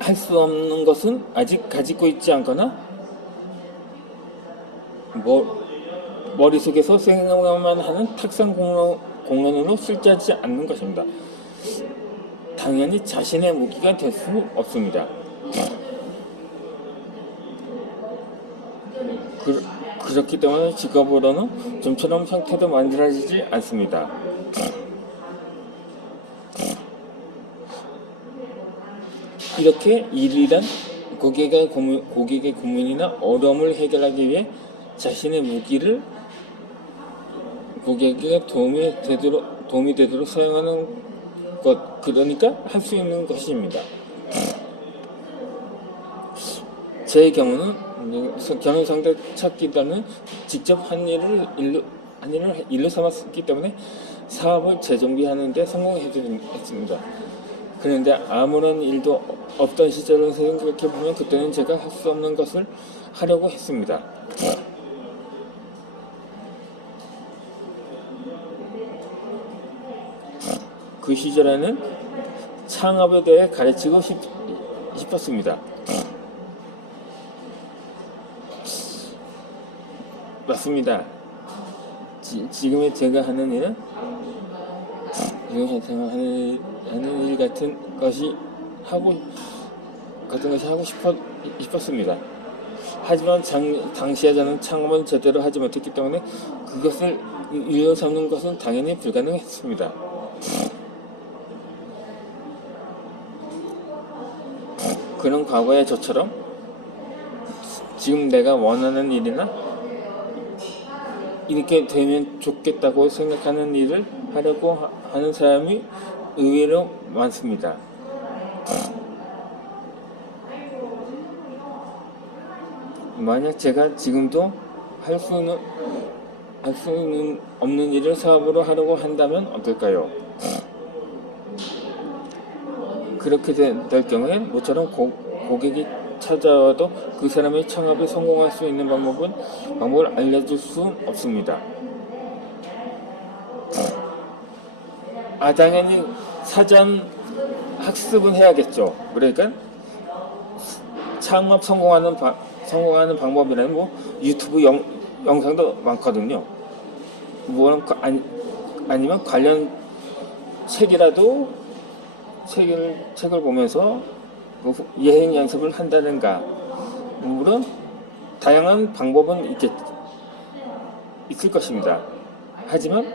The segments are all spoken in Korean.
할 수 없는 것은 아직 가지고 있지 않거나 머릿속에서 생각만 하는 탁상 공론으로 실제하지 않는 것입니다. 당연히 자신의 무기가 될 수 없습니다. 그렇기 때문에 직업으로는 좀처럼 형태도 만들어지지 않습니다. 이렇게 일이란 고객의 고민이나 어려움을 해결하기 위해 자신의 무기를 고객에게 도움이 되도록 사용하는 것, 그러니까 할 수 있는 것입니다. 제 경우는 결혼 상대 찾기보다는 직접 한 일을 일로 삼았기 때문에 사업을 재정비하는 데 성공했습니다. 그런데 아무런 일도 없던 시절을 생각해보면 그때는 제가 할 수 없는 것을 하려고 했습니다. 그 시절에는 창업에 대해 가르치고 싶었습니다. 맞습니다. 지금의 제가 하는 일은 하는 일 같은 것이 하고 싶었습니다. 하지만 당시에 저는 창업을 제대로 하지 못했기 때문에 그것을 일로 삼는 것은 당연히 불가능했습니다. 그런 과거의 저처럼 지금 내가 원하는 일이나 이렇게 되면 좋겠다고 생각하는 일을 하려고 하는 사람이 의외로 많습니다. 만약 제가 지금도 할 수는 없는 일을 사업으로 하려고 한다면 어떨까요? 그렇게 될 경우에 모처럼 고객이 찾아와도 그 사람의 창업에 성공할 수 있는 방법을 알려줄 수 없습니다. 당연히 사전 학습은 해야겠죠. 그러니까 창업 성공하는 방법이라는 유튜브 영상도 많거든요. 아니면 관련 책을 보면서 예행 연습을 한다든가, 물론 다양한 방법은 있을 것입니다. 하지만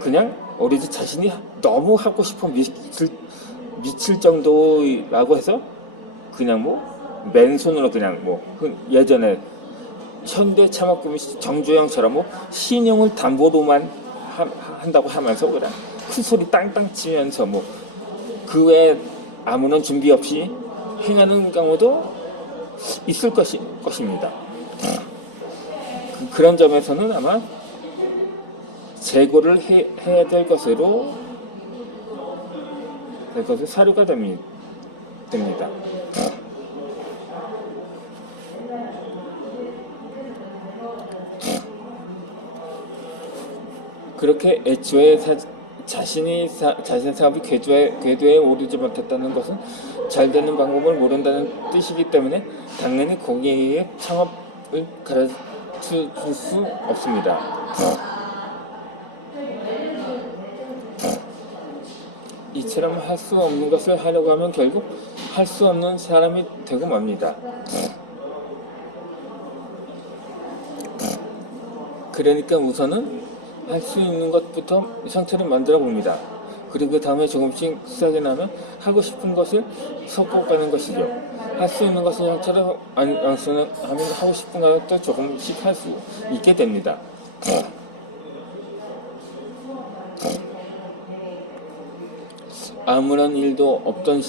그냥 우리도 자신이 너무 하고 싶어 미칠 정도라고 해서 그냥 맨손으로 그냥 예전에 현대 창업금 정주영처럼 신용을 담보로만 한다고 하면서 그냥 큰 소리 땅땅 치면서 그 외에 아무런 준비 없이 행하는 경우도 있을 것입니다. 그런 점에서는 아마 재고를 해야 될 것으로 사료가 됩니다. 그렇게 애초에 자신 사업이 궤도에 오르지 못했다는 것은 잘 되는 방법을 모른다는 뜻이기 때문에 당연히 고객에게 창업을 가르칠 수 없습니다. 이처럼 할 수 없는 것을 하려고 하면 결국 할 수 없는 사람이 되고 맙니다. 그러니까 우선은 할 수 있는 것부터 상태를 만들어 봅니다. 그리고 그 다음에 조금씩 수학이 나면 하고 싶은 것을 섞어가는 것이죠. 할 수 있는 것을 형태로 하면 하고 싶은 것도 조금씩 할 수 있게 됩니다. 아무런 일도 없던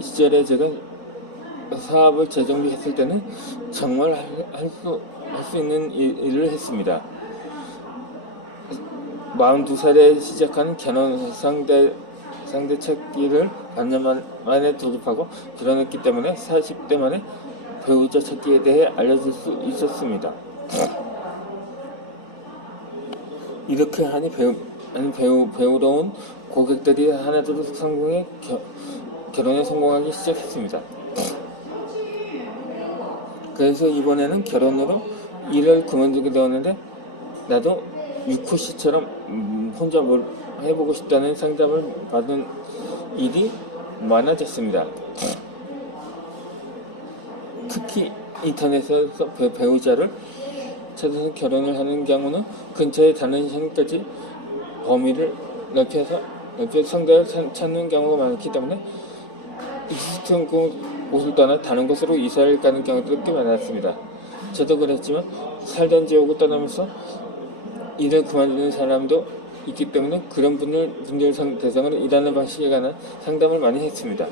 시절에 제가 사업을 재정비했을 때는 정말 할 수 있는 일을 했습니다. 42살에 시작한 결혼 상대 찾기를 반년 만에 돌입하고 결혼했기 때문에 40대 만에 배우자 찾기에 대해 알려줄 수 있었습니다. 이렇게 하니 배우러온 고객들이 하나둘 성공해 결혼에 성공하기 시작했습니다. 그래서 이번에는 결혼으로 일을 그만두게 되었는데 나도 유쿠 씨처럼 혼자 뭘 해보고 싶다는 상담을 받은 일이 많아졌습니다. 특히 인터넷에서 배우자를 찾아서 결혼을 하는 경우는 근처에 다른乡까지 범위를 넓혀서 상대를 찾는 경우가 많기 때문에 익숙한 곳을 떠나 다른 곳으로 이사를 가는 경우도 꽤 많았습니다. 저도 그랬지만 살던 지역을 떠나면서 일을 그만두는 사람도 있기 때문에 그런 분들 대상으로 일하는 방식에 관한 상담을 많이 했습니다.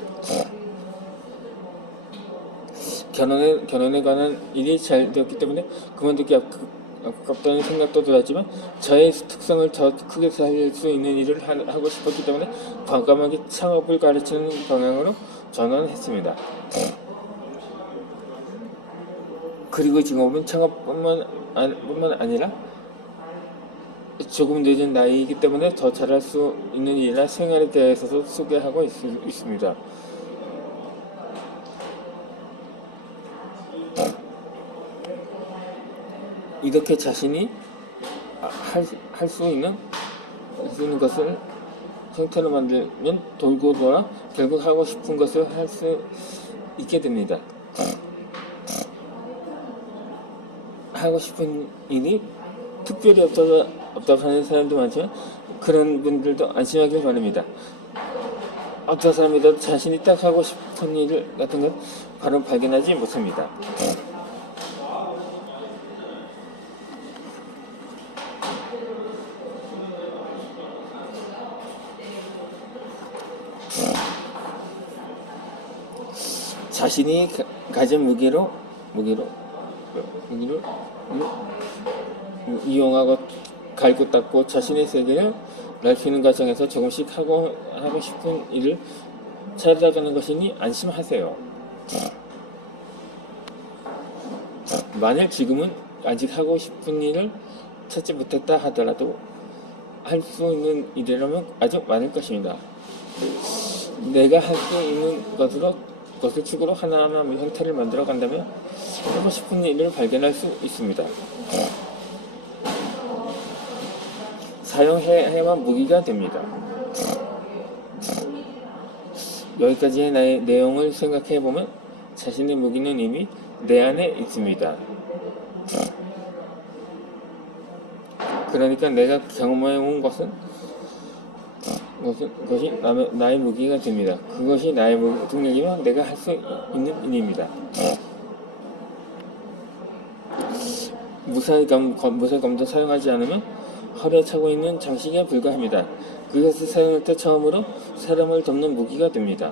결혼에 관한 일이 잘 되었기 때문에 그만두기 아깝다는 생각도 들었지만 저의 특성을 더 크게 살릴 수 있는 일을 하고 싶었기 때문에 과감하게 창업을 가르치는 방향으로 전환했습니다. 그리고 지금은 창업뿐만 아니라 조금 늦은 나이이기 때문에 더 잘할 수 있는 일이나 생활에 대해서도 소개하고 있습니다. 이렇게 자신이 할 수 있는 것을 형태로 만들면 돌고 돌아 결국 하고 싶은 것을 할 수 있게 됩니다. 하고 싶은 일이 특별히 없다고 하는 사람도 많지만 그런 분들도 안심하길 바랍니다. 어떤 사람이라도 자신이 딱 하고 싶은 일 같은 건 바로 발견하지 못합니다. 자신이 가진 무기를 이용하고 갈고 닦고 자신의 세계를 넓히는 과정에서 조금씩 하고 싶은 일을 찾아가는 것이니 안심하세요. 만일 지금은 아직 하고 싶은 일을 찾지 못했다 하더라도 할 수 있는 일이라면 아주 많을 것입니다. 내가 할 수 있는 것을 축으로 하나하나 형태를 만들어 간다면 하고 싶은 일을 발견할 수 있습니다. 사용해야만 무기가 됩니다. 여기까지의 나의 내용을 생각해보면 자신의 무기는 이미 내 안에 있습니다. 그러니까 내가 경험해온 것이 나의 무기가 됩니다. 그것이 나의 능력이면 내가 할 수 있는 일입니다. 무사히 검도 사용하지 않으면 허리에 차고 있는 장식에 불과합니다. 그것을 사용할 때 처음으로 사람을 돕는 무기가 됩니다.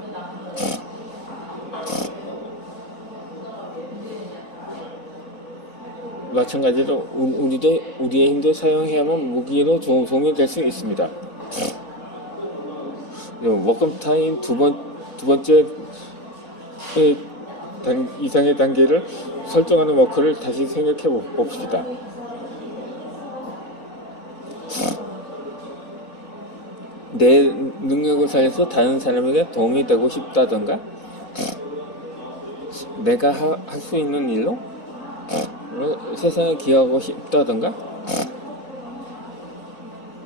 마찬가지로 우리도 우리의 힘도 사용해야만 무기로 도움이 될 수 있습니다. 워크업 타임 두 번째 이상의 단계를 설정하는 워크를 다시 생각해 봅시다. 내 능력을 살려서 다른 사람에게 도움이 되고 싶다던가 내가 할 수 있는 일로 세상에 기여하고 싶다던가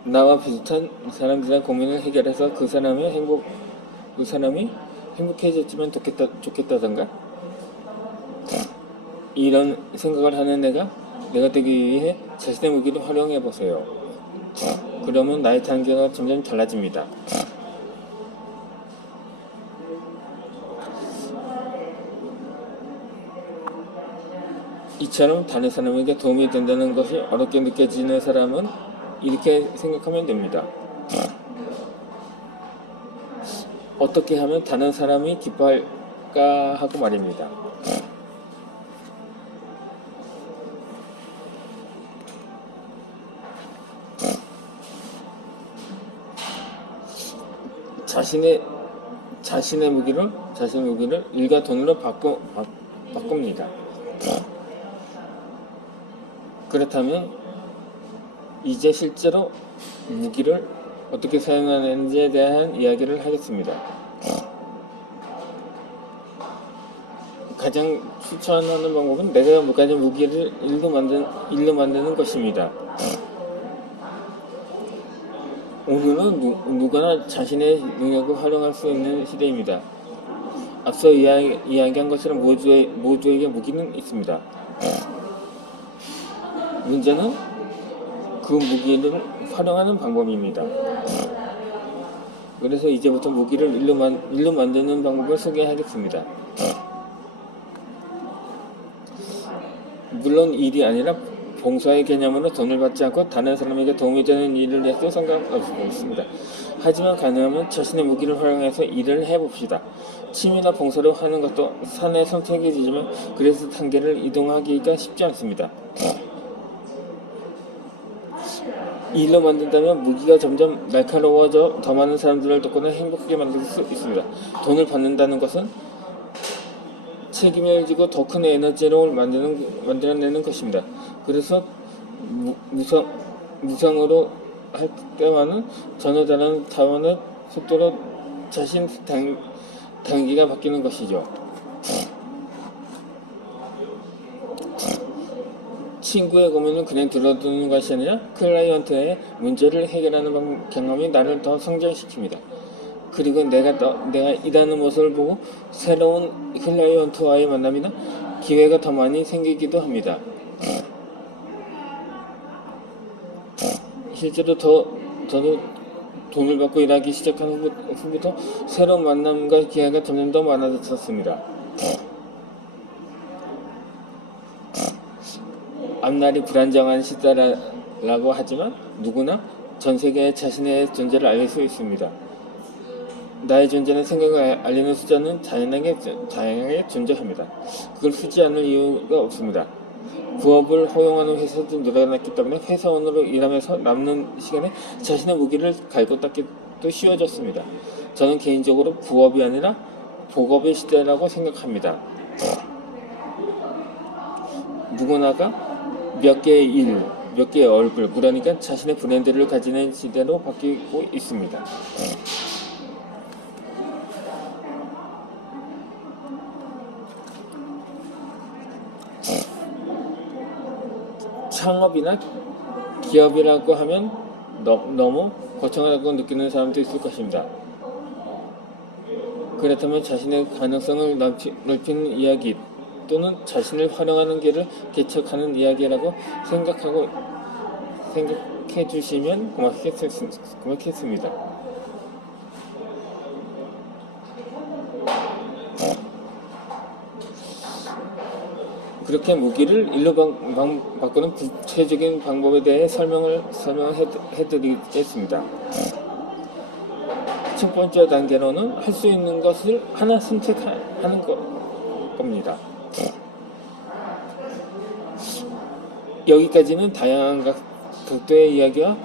나와 비슷한 사람들의 고민을 해결해서 그 사람이 행복해졌으면 좋겠다던가 이런 생각을 하는 내가 되기 위해 자신의 무기를 활용해 보세요. 그러면 나의 단계가 점점 달라집니다. 이처럼 다른 사람에게 도움이 된다는 것이 어렵게 느껴지는 사람은 이렇게 생각하면 됩니다. 어떻게 하면 다른 사람이 기뻐할까 하고 말입니다. 자신의 무기를 일과 돈으로 바꿉니다. 그렇다면 이제 실제로 무기를 어떻게 사용하는지에 대한 이야기를 하겠습니다. 가장 추천하는 방법은 내가 가진 무기를 일로 만드는 것입니다. 오늘은 누구나 자신의 능력을 활용할 수 있는 시대입니다. 앞서 이야기한 것처럼 모두에게 무기는 있습니다. 문제는 그 무기를 활용하는 방법입니다. 그래서 이제부터 무기를 일로 만드는 방법을 소개하겠습니다. 물론 일이 아니라 봉사의 개념으로 돈을 받지 않고 다른 사람에게 도움이 되는 일을 해도 상관없습니다. 하지만 가능하면 자신의 무기를 활용해서 일을 해봅시다. 취미나 봉사를 하는 것도 산의 선택이지만 그래서 단계를 이동하기가 쉽지 않습니다. 일로 만든다면 무기가 점점 날카로워져 더 많은 사람들을 돕거나 행복하게 만들 수 있습니다. 돈을 받는다는 것은 책임을 지고 더 큰 에너지를 만들어내는 것입니다. 그래서 무상으로 할 때와는 전혀 다른 차원의 속도로 자신 단계가 바뀌는 것이죠. 친구의 고민을 그냥 들어두는 것이 아니라 클라이언트의 문제를 해결하는 경험이 나를 더 성장시킵니다. 그리고 내가 일하는 모습을 보고 새로운 클라이언트와의 만남이나 기회가 더 많이 생기기도 합니다. 실제로 저도 돈을 받고 일하기 시작한 후부터 새로운 만남과 기회가 점점 더 많아졌습니다. 앞날이 불안정한 시대라고 하지만 누구나 전 세계에 자신의 존재를 알릴 수 있습니다. 나의 존재는 생각을 알리는 숫자는 다양하게 존재합니다. 그걸 쓰지 않을 이유가 없습니다. 부업을 허용하는 회사도 늘어났기 때문에 회사원으로 일하면서 남는 시간에 자신의 무기를 갈고 닦기도 쉬워졌습니다. 저는 개인적으로 부업이 아니라 복업의 시대라고 생각합니다. 누구나가 몇 개의 일, 몇 개의 얼굴, 그러니까 자신의 브랜드를 가지는 시대로 바뀌고 있습니다. 창업이나 기업이라고 하면 너무 거창하다고 느끼는 사람도 있을 것입니다. 그렇다면 자신의 가능성을 넓히는 이야기 또는 자신을 활용하는 길을 개척하는 이야기라고 생각해 주시면 고맙겠습니다. 그렇게 무기를 일로 바꾸는 구체적인 방법에 대해 설명해드리겠습니다. 첫 번째 단계로는 할 수 있는 것을 하나 선택하는 겁니다. 여기까지는 다양한 각도의 이야기와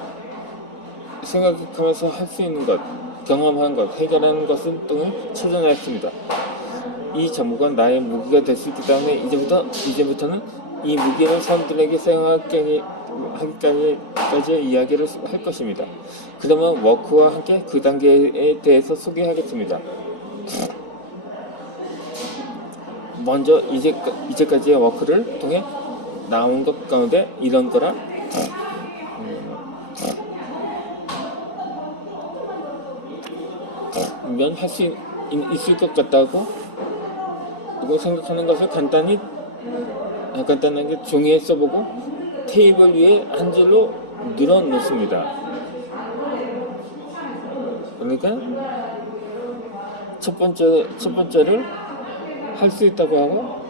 생각하면서 할 수 있는 것, 경험한 것, 해결하는 것 등을 찾아냈습니다. 이 전부가 나의 무기가 될 수 있기 때문에 이제부터는 이 무기를 사람들에게 사용하기까지의 이야기를 할 것입니다. 그러면 워크와 함께 그 단계에 대해서 소개하겠습니다. 먼저 이제까지의 워크를 통해 나온 것 가운데 이런 거라 면 할 수 있을 것 같다고 생각하는 것을 간단하게 종이에 써보고 테이블 위에 한 줄로 늘어놓습니다. 그러니까 첫 번째를 할 수 있다고 하고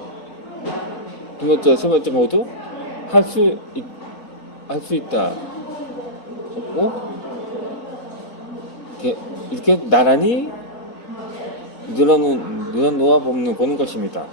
두 번째, 세 번째 모두 할 수 있다 하고 이렇게 나란히 늘어놓아 보는 것입니다.